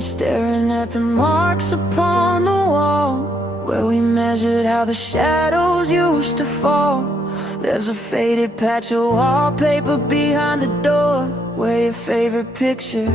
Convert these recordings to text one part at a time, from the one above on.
I'm staring at the marks upon the wall, where we measured how the shadows used to fall. There's a faded patch of wallpaper behind the door, where your favorite picture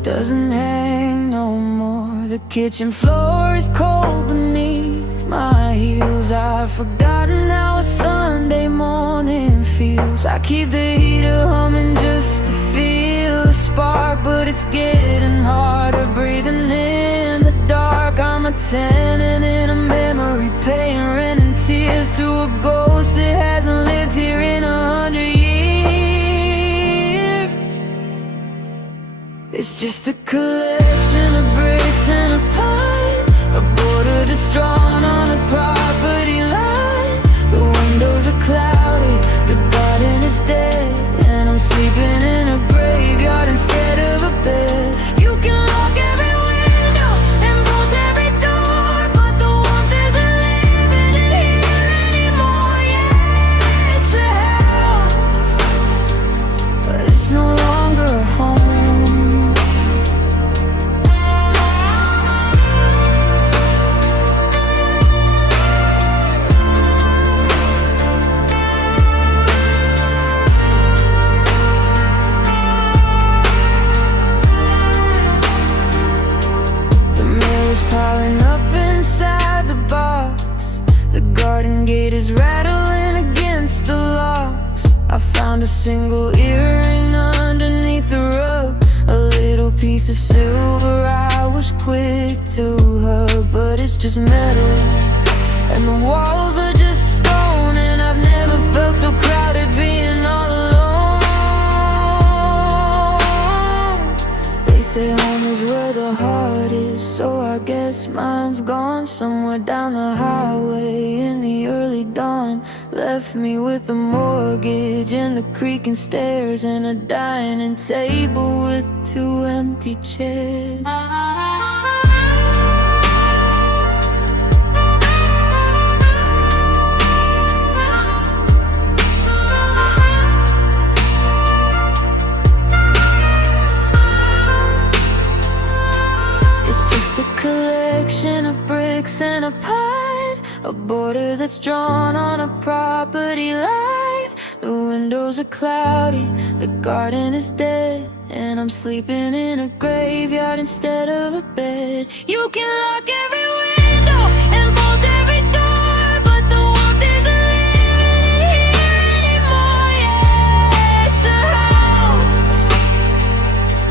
doesn't hang no more. The kitchen floor is cold beneath my heels. I've forgotten how a Sunday morning feels. I keep the heater humming just to feel a spark, but it's getting harder breathing in the dark. I'm a tenant in a memory, paying rent and tears to a ghost that hasn't lived here in 100 years. It's just a collection of bricks and a pine, a border that's drawn on a property line. The windows are cloudy, the garden is dead, and I'm sleeping in a graveyard instead of a bed. You can lock every window and bolt every door, but the warmth isn't living in here anymore. Yeah, it's a house, but it's no longer a home. Piling up inside the box, the garden gate is rattling against the locks. I found a single earring underneath the rug, a little piece of silver I was quick to hug, but it's just metal, and the walls are just stone, and I've never felt so crowded being all alone. They say home is where the heart is, so I guess mine's gone somewhere down the highway in the early dawn. Left me with a mortgage and the creaking stairs and a dining table with 2 empty chairs. A collection of bricks and a pine, a border that's drawn on a property line. The windows are cloudy, the garden is dead, and I'm sleeping in a graveyard instead of a bed. You can lock every window and bolt every door, but the warmth isn't living in here anymore. Yeah, it's a house,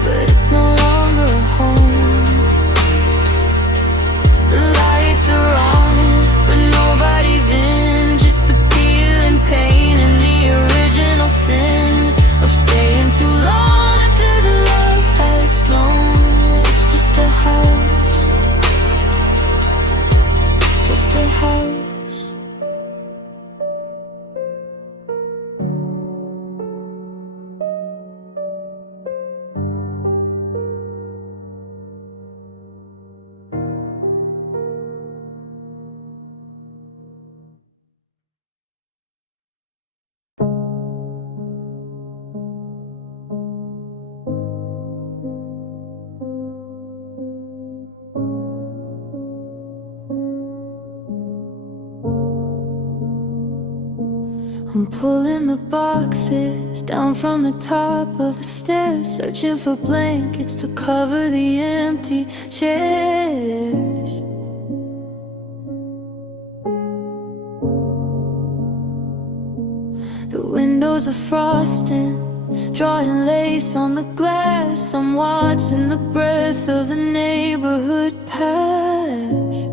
but it's no longer a home. The lights are on, but nobody's in, just the peeling pain and the original sin of staying too long after the love has flown. It's just a house, just a house. I'm pulling the boxes down from the top of the stairs, searching for blankets to cover the empty chairs. The windows are frosting, drawing lace on the glass. I'm watching the breath of the neighborhood pass.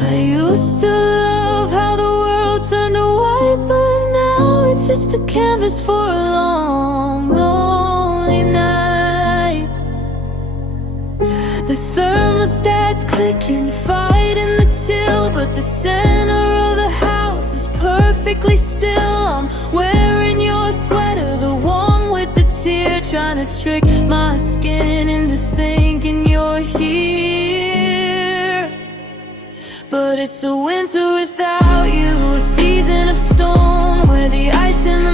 I used to love how the world turned to white, but now it's just a canvas for a long, lonely night. The thermostat's clicking, fighting the chill, but the center of the house is perfectly still. I'm wearing your sweater, the one with the tear, trying to trick my skin into thinking you're here. But it's a winter without you, a season of storm, where the ice in the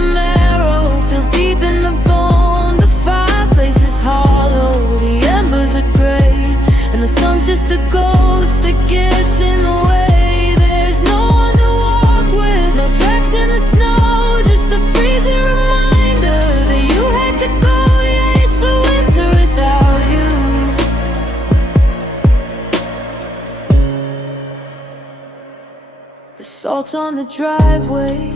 tracks in the snow, just the freezing reminder that you had to go. Yeah, it's a winter without you. The salt on the driveway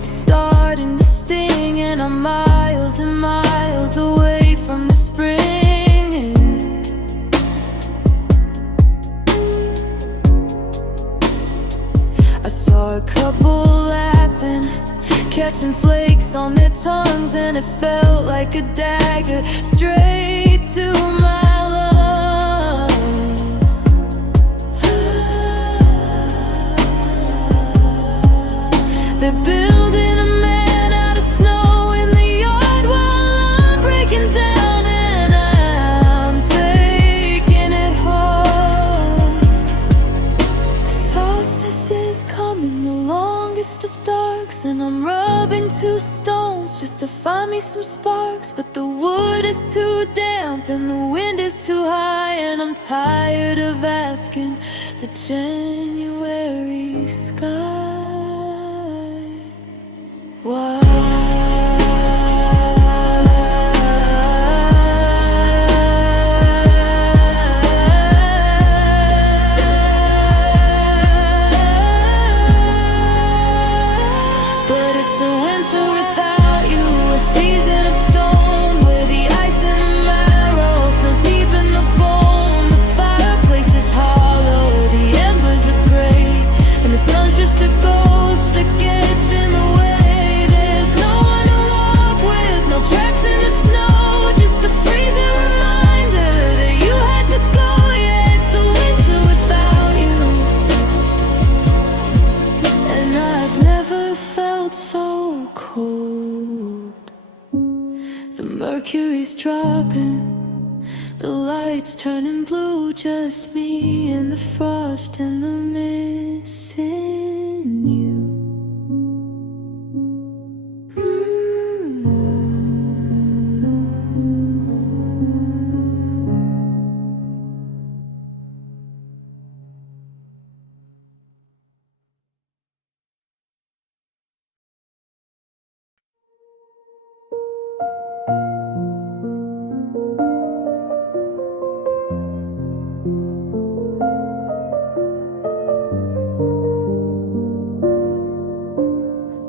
is starting to sting, and I'm miles and miles away from the spring. I saw a couple laughing, catching flakes on their tongues, and it felt like a dagger straight to my lungs. They're building a man out of snow in the yard while I'm breaking down, and I'm taking it home. The solstice is coming, the longest of darks, and I'm rubbing two stones just to find me some sparks. But the wood is too damp and the wind is too high, and I'm tired of asking the January sky why. But it's a winter without you, a season of stone, where the ice in the marrow feels deep in the bone. The fireplace is hollow, the embers are gray, and the sun's just a ghost that gets in the way. There's no one to walk with, no tracks in the snow, just the freezing reminder that you had to go. Yeah, it's a winter without you, and I've never felt so cold. The mercury's dropping, the lights turning blue, just me and the frost and the missing you.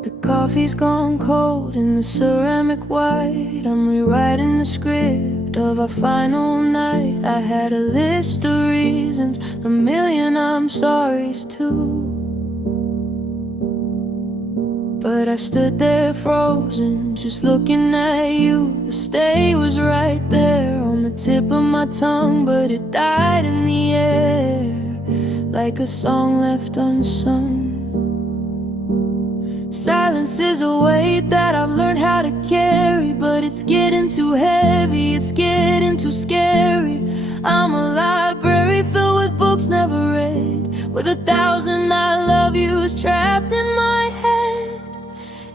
The coffee's gone cold in the ceramic white. I'm rewriting the script of our final night. I had a list of reasons, a million I'm sorry's too. But I stood there frozen, just looking at you. The stay was right there on the tip of my tongue, but it died in the air like a song left unsung. Silence is a weight that I've learned how to carry, but it's getting too heavy, it's getting too scary. I'm a library filled with books never read, with 1,000 I love yous trapped in my head.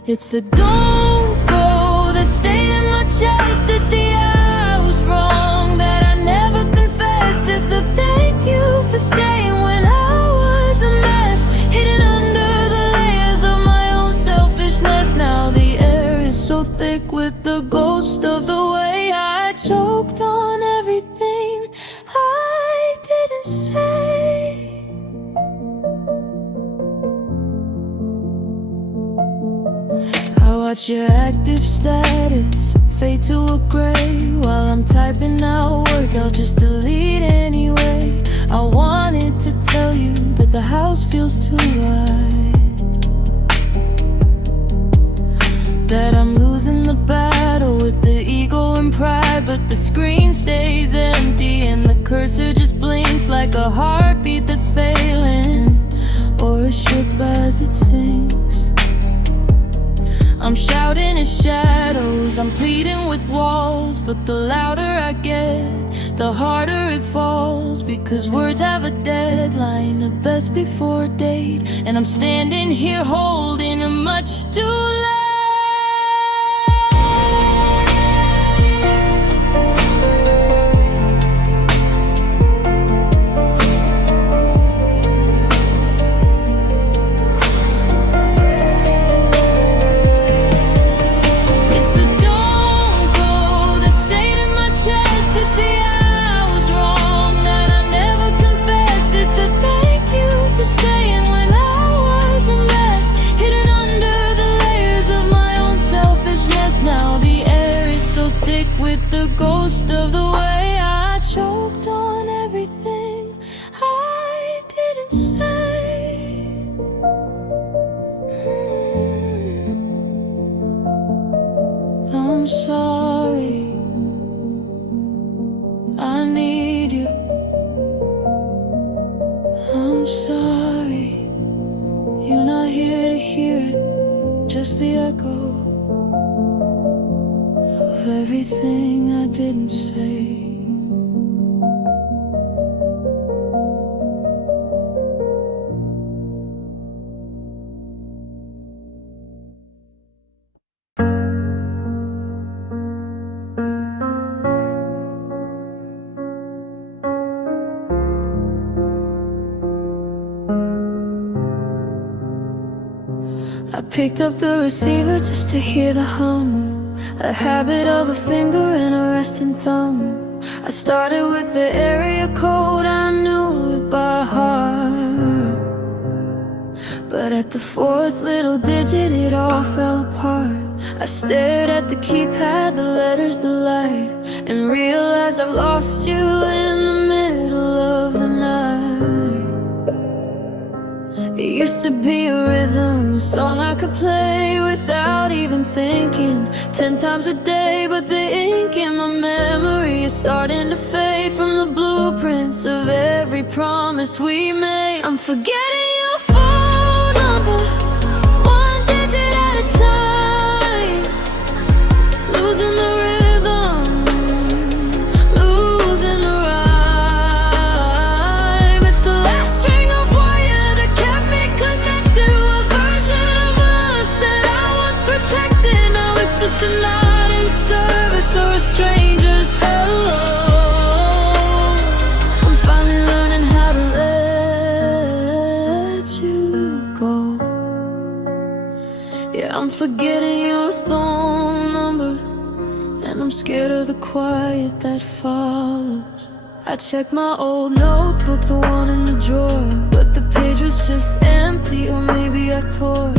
It's the don't go that stayed in my chest. It's the I was wrong that I never confessed. It's the thank you for staying when I was a mess, hidden under the layers of my own selfishness. Now the air is so thick with the ghost of the way I choked on everything I didn't say. I watch your active status fade to a gray while I'm typing out words I'll just delete anyway. I wanted to tell you that the house feels too right, that I'm losing the battle with the ego and pride, but the screen stays empty and the cursor just blinks like a heartbeat that's failing, or a ship as it sinks. I'm shouting at shadows, I'm pleading with walls, but the louder I get, the harder it falls, because words have a deadline, a best before date, and I'm standing here holding a much too late. awake with the ghost of the way I choked on everything I didn't say. I'm sorry, I need you. I'm sorry, you're not here to hear it, just the echo of everything I didn't say. I picked up the receiver just to hear the hum, a habit of a finger and a resting thumb. I started with the area code, I knew it by heart, but at the fourth little digit it all fell apart. I stared at the keypad, the letters, the light, and realized I've lost you in the middle of the night. It used to be a rhythm, a song I could play without even thinking, 10 times a day, but the ink in my memory is starting to fade from the blueprints of every promise we made. I'm forgetting your phone number, one digit at a time, losing the rhythm, losing the rhyme. It's the last string of wire that kept me connected to a version of us that I once protected. Now it's just a night in service or a stranger's hello. I'm finally learning how to let you go. Yeah, I'm forgetting your phone number, and I'm scared of the quiet that follows. I checked my old notebook, the one in the drawer, but the page was just empty, or maybe I tore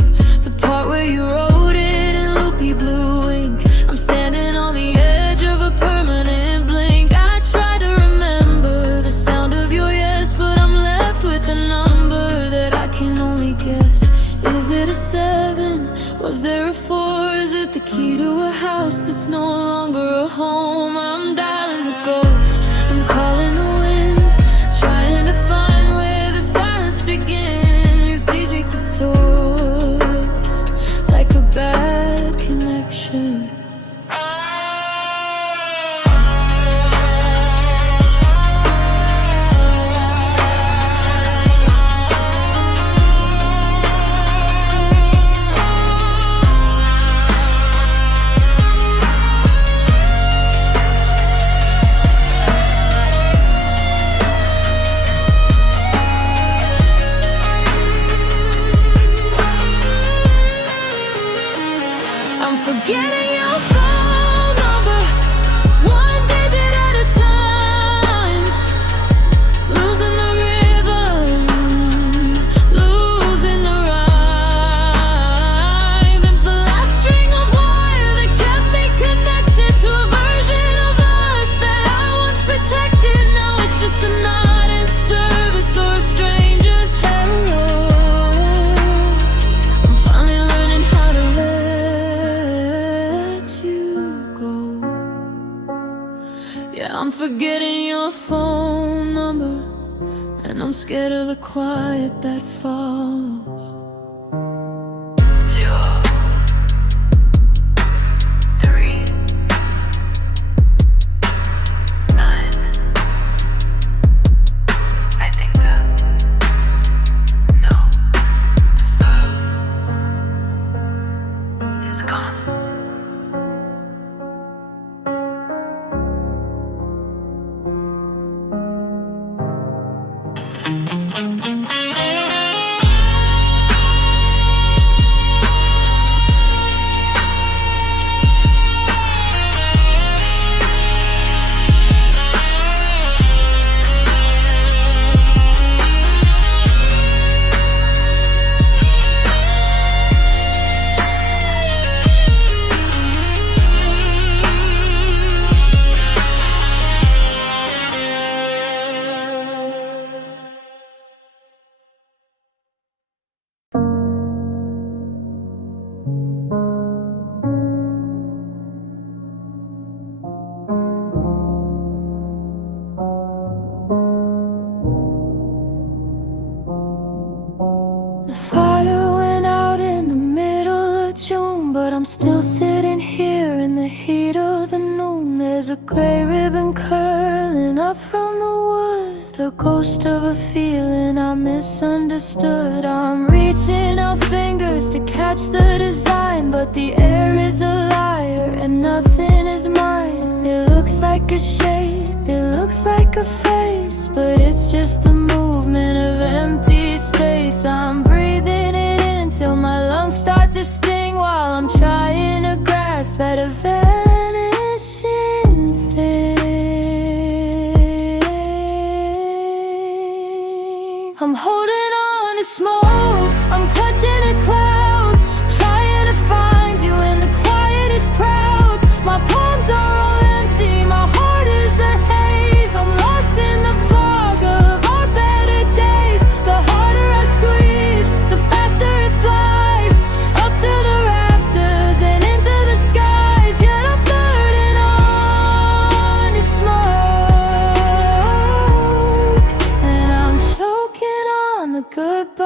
the part where you wrote it in loopy blue ink. I'm standing on the edge of a permanent blink. I try to remember the sound of your yes, but I'm left with a number that I can only guess. Is it a 7? Was there a 4? Is it the key to a house that's no longer a home? I'm dialing the ghost, I'm calling the wind, trying to find where the silence begins. You see street distorts like a bad connection. I'm forgetting your phone number, one digit at a time, losing the rhythm, losing the rhyme. It's the last string of wire that kept me connected to a version of us that I once protected. Now it's just a night in service or a stranger's hello. I'm finally learning how to let you go. Yeah, I'm forgetting your phone number, and I'm scared of the quiet that follows. 2, 3, 9. I think that no, stop. It's gone. home, but I'm still sitting here in the heat of the noon. There's a gray ribbon curling up from the wood, a ghost of a feeling I misunderstood. I'm reaching out fingers to catch the design, but the air is a liar and nothing is mine. It looks like a shape, it looks like a face, but it's just the movement of empty space. I'm breathing it in till my lungs start to sting, while I'm trying to grasp at a vanishing thing. I'm holding on to smoke, I'm clutching at clouds, trying to find you in the quietest crowds. My palms are all empty, my heart is a haze. I'm lost in the fog of our better days. The harder I squeeze, the faster it flies, up to the rafters and into the skies. Yet I'm burning on to smoke, and I'm choking on the goodbyes.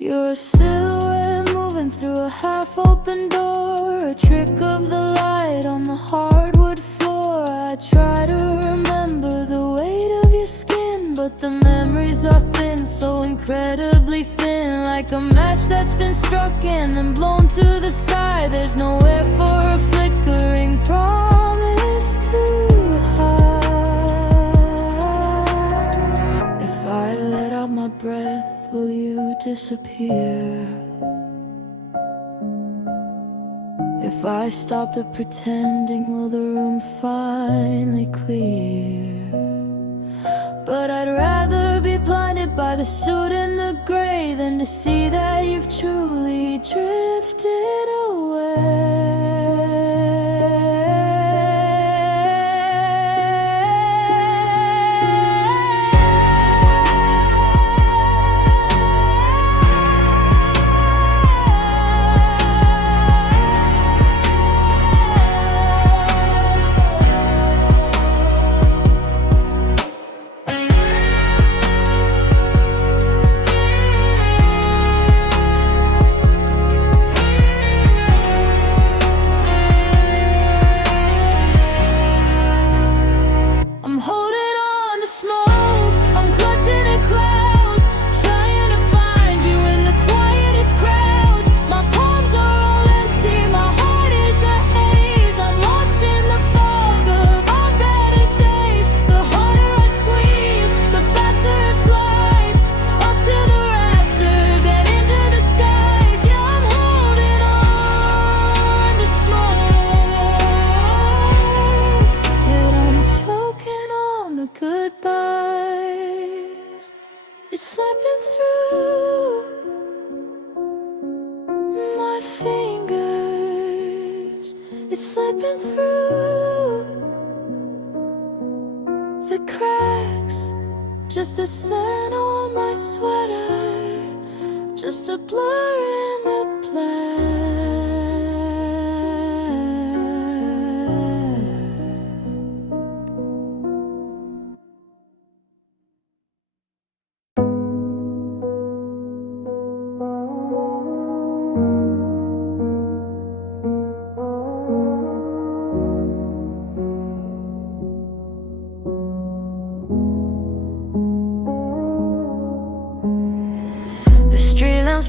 You're a silhouette moving through a half-open door, a trick of the light on the hardwood floor. I try to remember the weight of your skin, but the memories are thin, so incredibly thin, like a match that's been struck and then blown to the side. There's nowhere for a flickering promise to hide. If I let out my breath, will you disappear? If I stop the pretending, will the room finally clear? But I'd rather be blinded by the suit and the gray than to see that you've truly drifted It's slipping through the cracks. Just a scent on my sweater, just a blur in the black.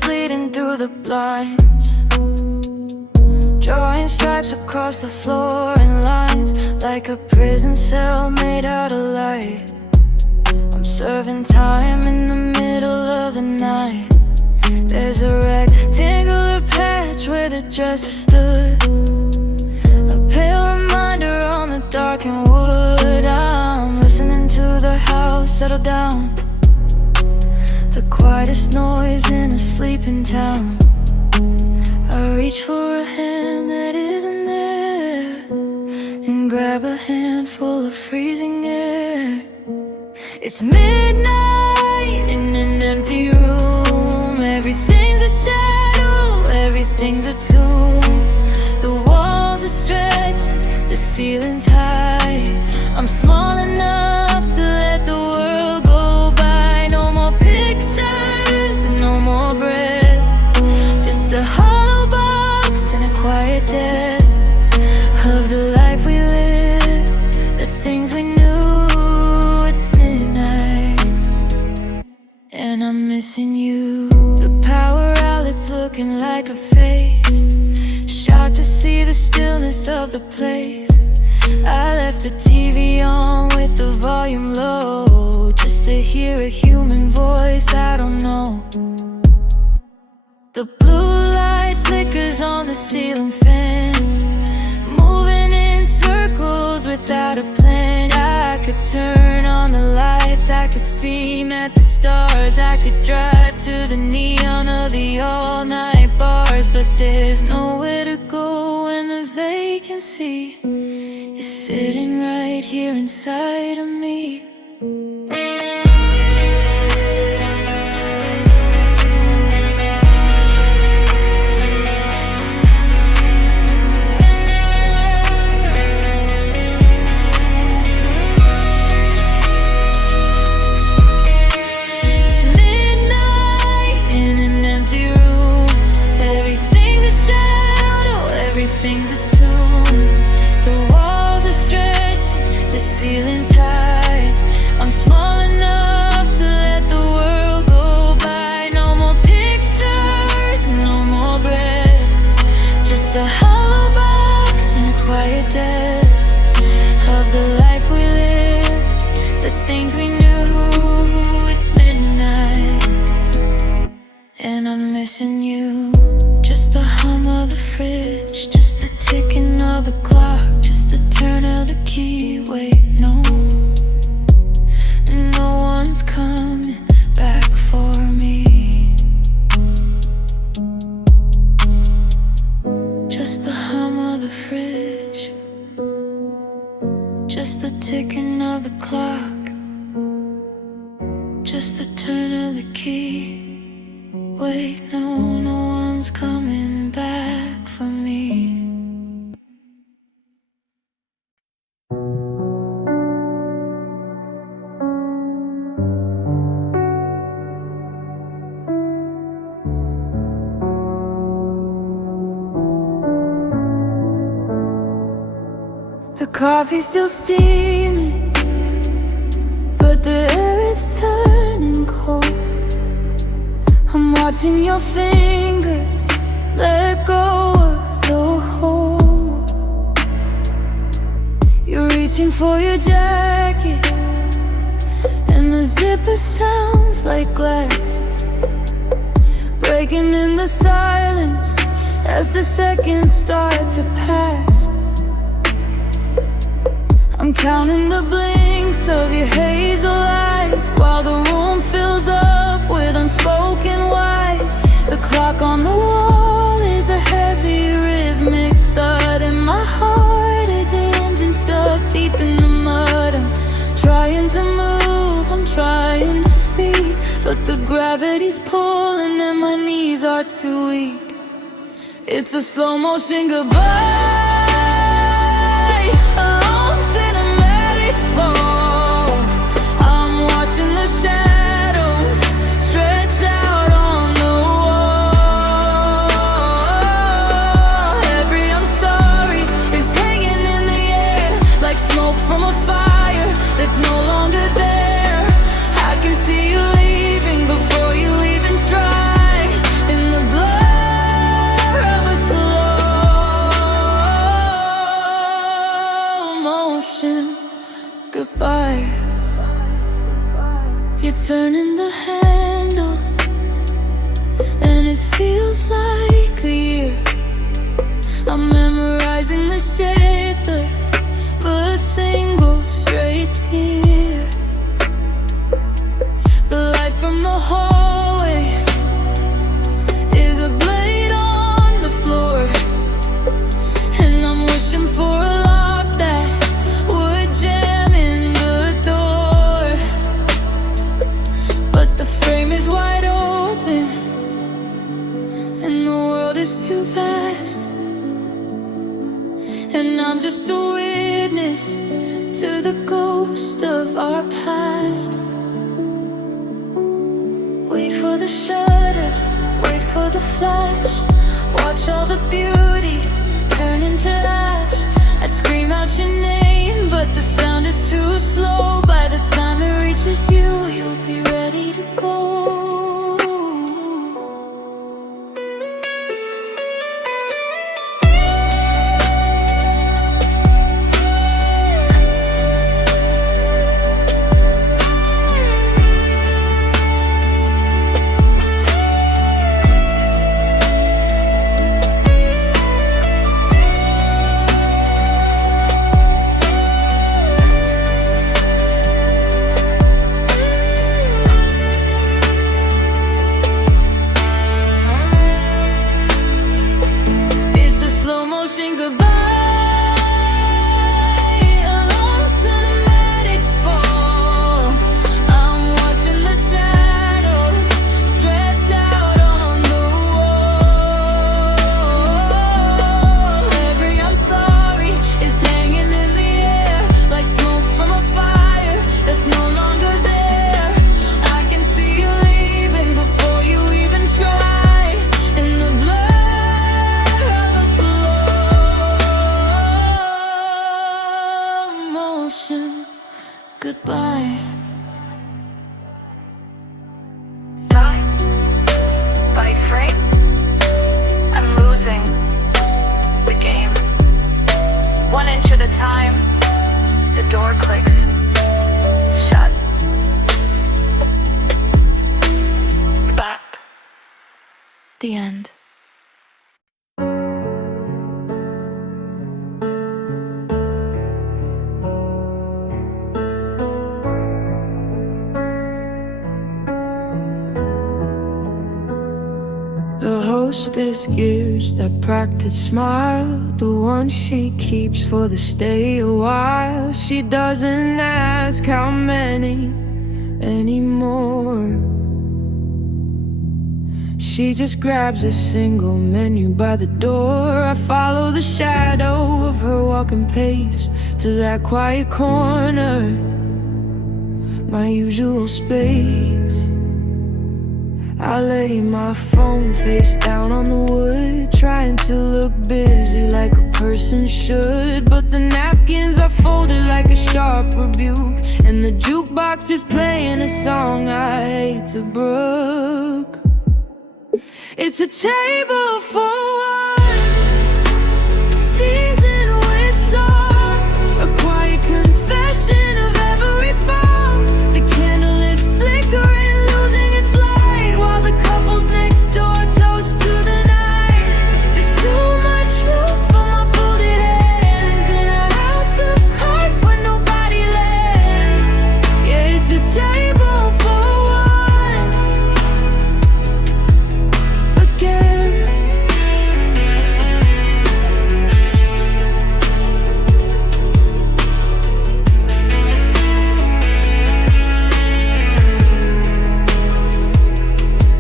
Bleeding through the blinds, drawing stripes across the floor in lines, like a prison cell made out of light. I'm serving time in the middle of the night. There's a rectangular patch where the dresser stood, a pale reminder on the darkened wood. I'm listening to the house settle down, the quietest noise in a sleeping town. I reach for a hand that isn't there and grab a handful of freezing air. It's midnight in an empty room. Everything's a shadow, everything's a tomb. The walls are stretching, the ceiling's high. I'm small enough to let the world go by. No more pictures, no more breath, looking like a face. Shocked to see the stillness of the place. I left the TV on with the volume low, just to hear a human voice I don't know. The blue light flickers on the ceiling fan, moving in circles without a plan. I could turn on the lights, I could scream at the stars, I could drive to the neon of the all-night bars. But there's nowhere to go when the vacancy is sitting right here inside of me. Everything's a tune. The walls are stretching, the ceiling's high. I'm small enough to let the world go by. No more pictures, no more breath, just a hollow box and a quiet death of the life we lived, the things we knew. It's midnight and I'm missing you. Just the hum of the fridge, just the ticking of the clock, just the turn of the key. Wait, no, no one's coming back for me. Just the hum of the fridge, just the ticking of the clock, just the turn of the key. Wait, no, no one's coming back for me. The coffee's still steaming, but the air is turning cold. I'm watching your fingers let go of the hold. You're reaching for your jacket, and the zipper sounds like glass, breaking in the silence as the seconds start to pass. I'm counting the blinks of your hazel eyes while the room fills up with unspoken whys. The clock on the wall is a heavy rhythmic thud, and my heart is an engine stuck deep in the mud. I'm trying to move, I'm trying to speak, but the gravity's pulling and my knees are too weak. It's a slow motion goodbye, a long cinematic fall. I'm watching the shadows stretch out on the wall. Every I'm sorry is hanging in the air like smoke from a fire that's no longer there. I can see you leaving before you even try, in the blur of a slow motion goodbye. You're turning the handle, and it feels like a year. I'm memorizing the shape of a single straight tear. The light from the hallway is a blade on the floor, and I'm wishing for a lock that would jam in the door. But the frame is wide open, and the world is too vast, and I'm just a witness to the ghost of our past. Wait for the shutter, wait for the flash, watch all the beauty turn into ash. I'd scream out your name, but the sound is too slow. By the time it reaches you, you'll be ready to go. The hostess gives that practiced smile, the one she keeps for the stay a while. She doesn't ask how many anymore. She just grabs a single menu by the door. I follow the shadow of her walking pace to that quiet corner, my usual space. I lay my phone face down on the wood, trying to look busy like a person should. But the napkins are folded like a sharp rebuke, and the jukebox is playing a song I hate to brook. It's a table for one, seasoned with song, a quiet confession of every fall. The candle is flickering, losing its light, while the couples next door toast to the night. There's too much room for my folded hands in a house of cards where nobody lands. Yeah, it's a table for one again.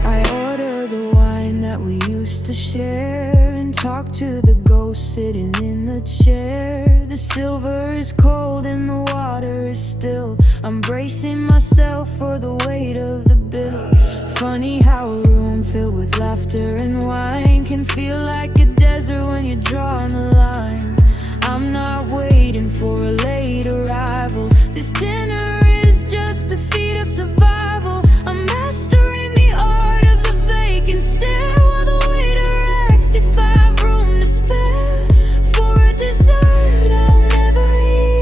I order the wine that we used to share and talk to the ghost sitting in the chair. The silver is cold and the water is still. I'm bracing myself for the weight of the bill. Funny how a room filled with laughter and wine can feel like a desert when you're drawing the line. I'm not waiting for a late arrival. This dinner is just a feat of survival. I'm mastering the art of the vacant stare, while the waiter asks if I have room to spare for a dessert I'll never eat.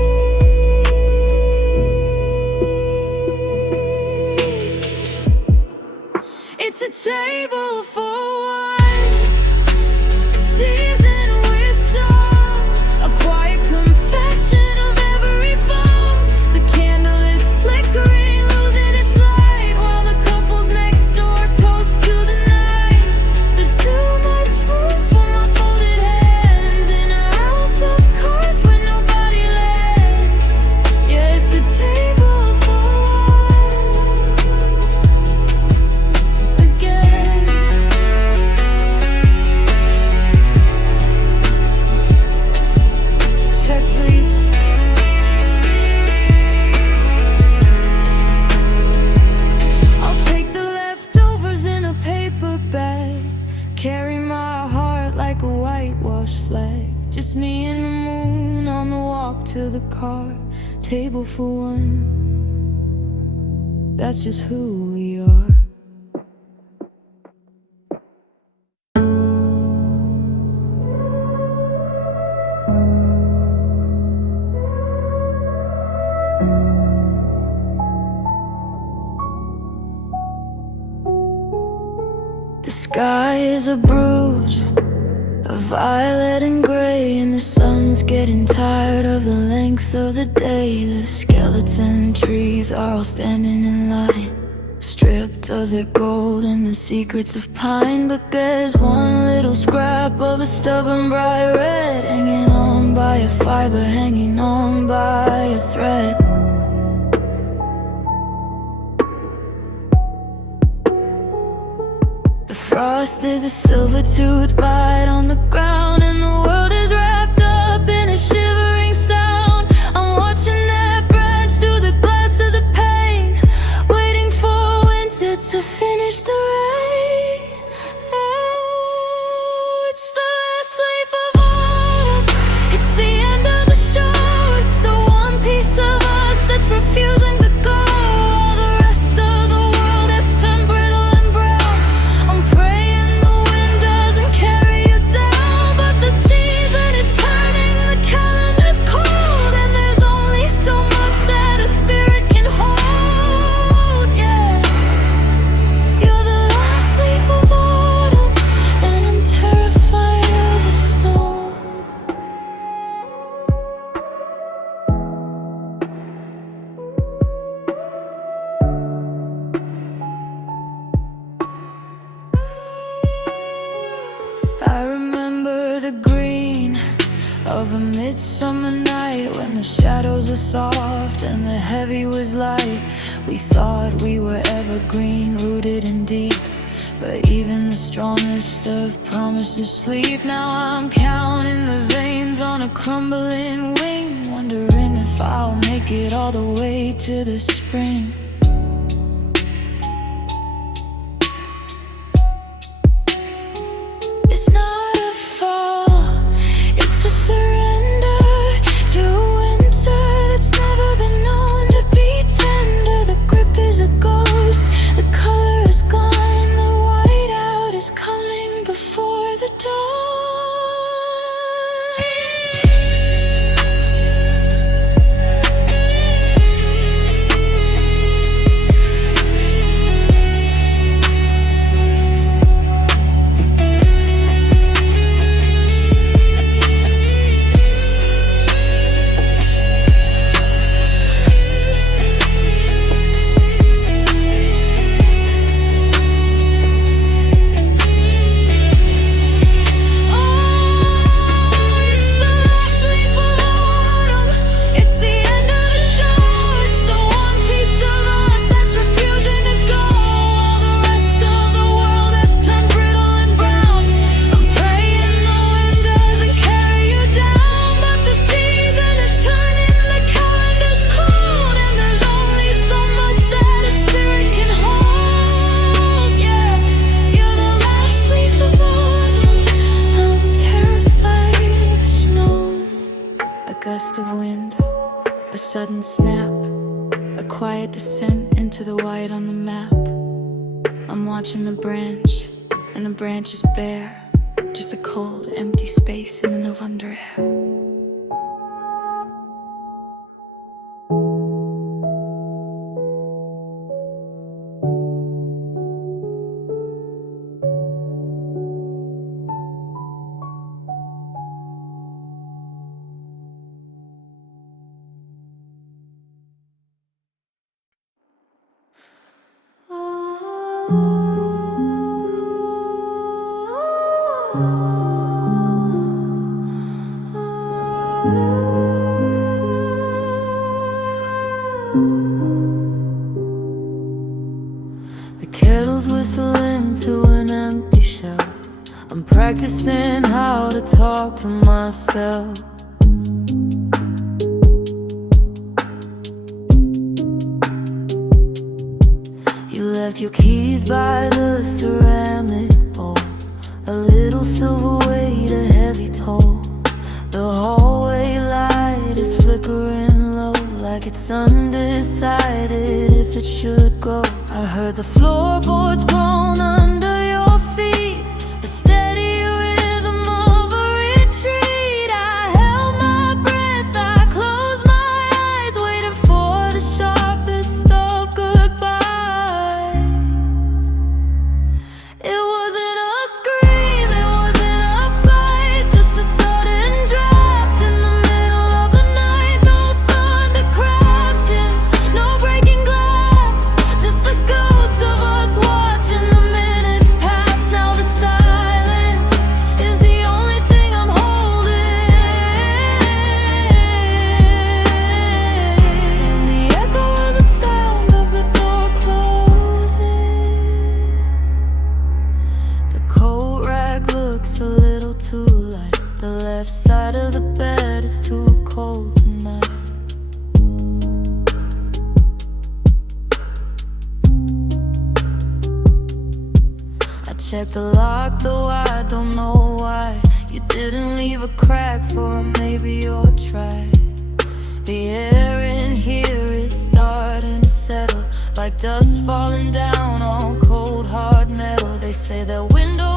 It's a table for one, seasoned with song, a quiet confession of every fall. The candle is flickering, losing its light, while the couples next door toast to the night. There's too much room for my folded hands in a house of cards where nobody lands. Yeah, it's a table for one again. Check please. I'll take the leftovers in a paper bag, carry my heart like a whitewashed flag. Just me and the moon on the walk to the car. Table for one, that's just who we are. The sky is a bruise, a violet and gray, and the sun's getting tired of the length of the day. The skeleton trees are all standing in line, stripped of their gold and the secrets of pine. But there's one little scrap of a stubborn bright red, hanging on by a fiber, hanging on by a thread. The frost is a silver-toothed bite on the ground, and the world is wrapped up in a shivering sound. I'm watching that branch through the glass of the pane, waiting for winter to finish the rain. Oh, it's the last leaf of autumn, it's the end of the show. It's the one piece of us that's refusing to go. All the rest of the world has turned brittle and brown. I'm praying the wind doesn't carry you down, but the season is turning, the calendar's cold, and there's only so much that a spirit can hold. Yeah. I remember the green of a midsummer night, when the shadows were soft and the heavy was light. We thought we were evergreen, rooted in deep, but even the strongest of promises sleep. Now I'm counting the veins on a crumbling wing, wondering if I'll make it all the way to the spring. It's not a fall, it's a surrender to a winter that's never been known to be tender. The grip is a ghost, the color is gone, and the whiteout is coming before the dawn. Gust of wind, a sudden snap, a quiet descent into the white on the map. I'm watching the branch, and the branch is bare, just a cold, empty space in the November air. The kettle's whistling to an empty shell. I'm practicing how to talk to myself. You left your keys by the ceramic bowl, a little silver weight, a heavy toll. The hallway light is flickering low, like it's undecided if it should go. I heard the floorboards groan under your feet, the steady rhythm of a retreat. I held my breath, I closed my eyes, waiting for the sharpest of goodbyes. It wasn't a scream, it wasn't a fight, just a sudden draft in the middle of the night. No thunder crashing, no breaking glass, just the ghost of us watching the minutes pass. Now the silence is the only thing I'm holding, and the echo of the sound of the door closing. The coat rack looks a little too light, the left side of the bed is too cold tonight. I checked the lock, though I don't know why. You didn't leave a crack for a maybe or try. The air in here is starting to settle, like dust falling down on cold hard metal. They say that window